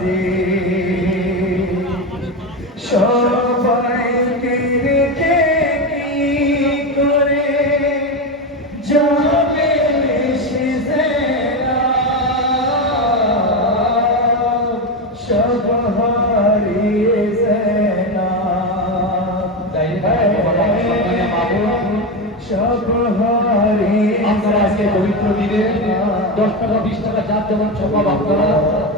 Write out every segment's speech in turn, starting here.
মাঝে সবাইকে রেখে করে? যাবে সব হারিয়ে সব হারিয়ে আপনারা আজকে পবিত্র দশ টাকা বিশ টাকা যার যেমন সব করা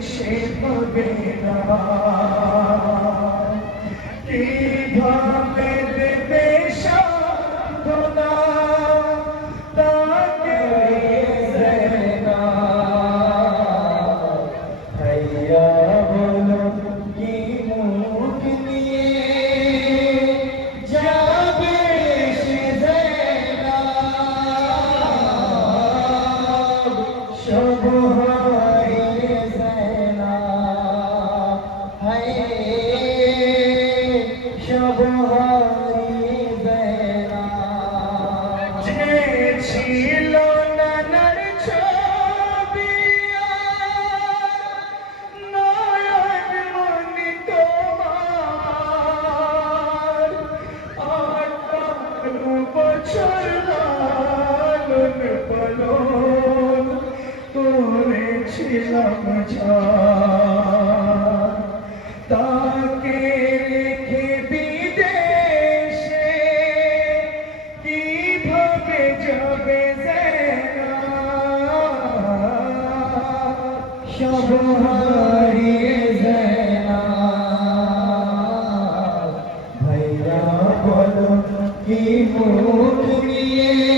Shape of it all. ছিলাম তাকে রেখে বিদেশে কীভাবে যাবে সব হারিয়ে জেনা। ভাইরা বলো কি মুখ নিয়ে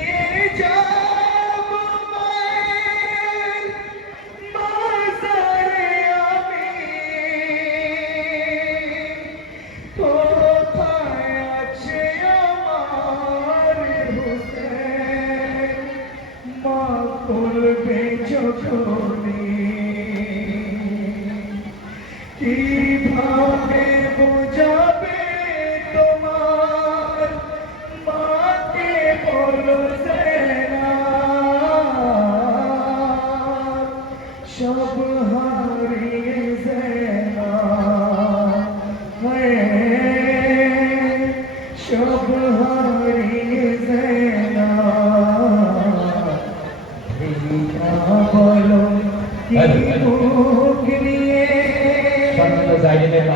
He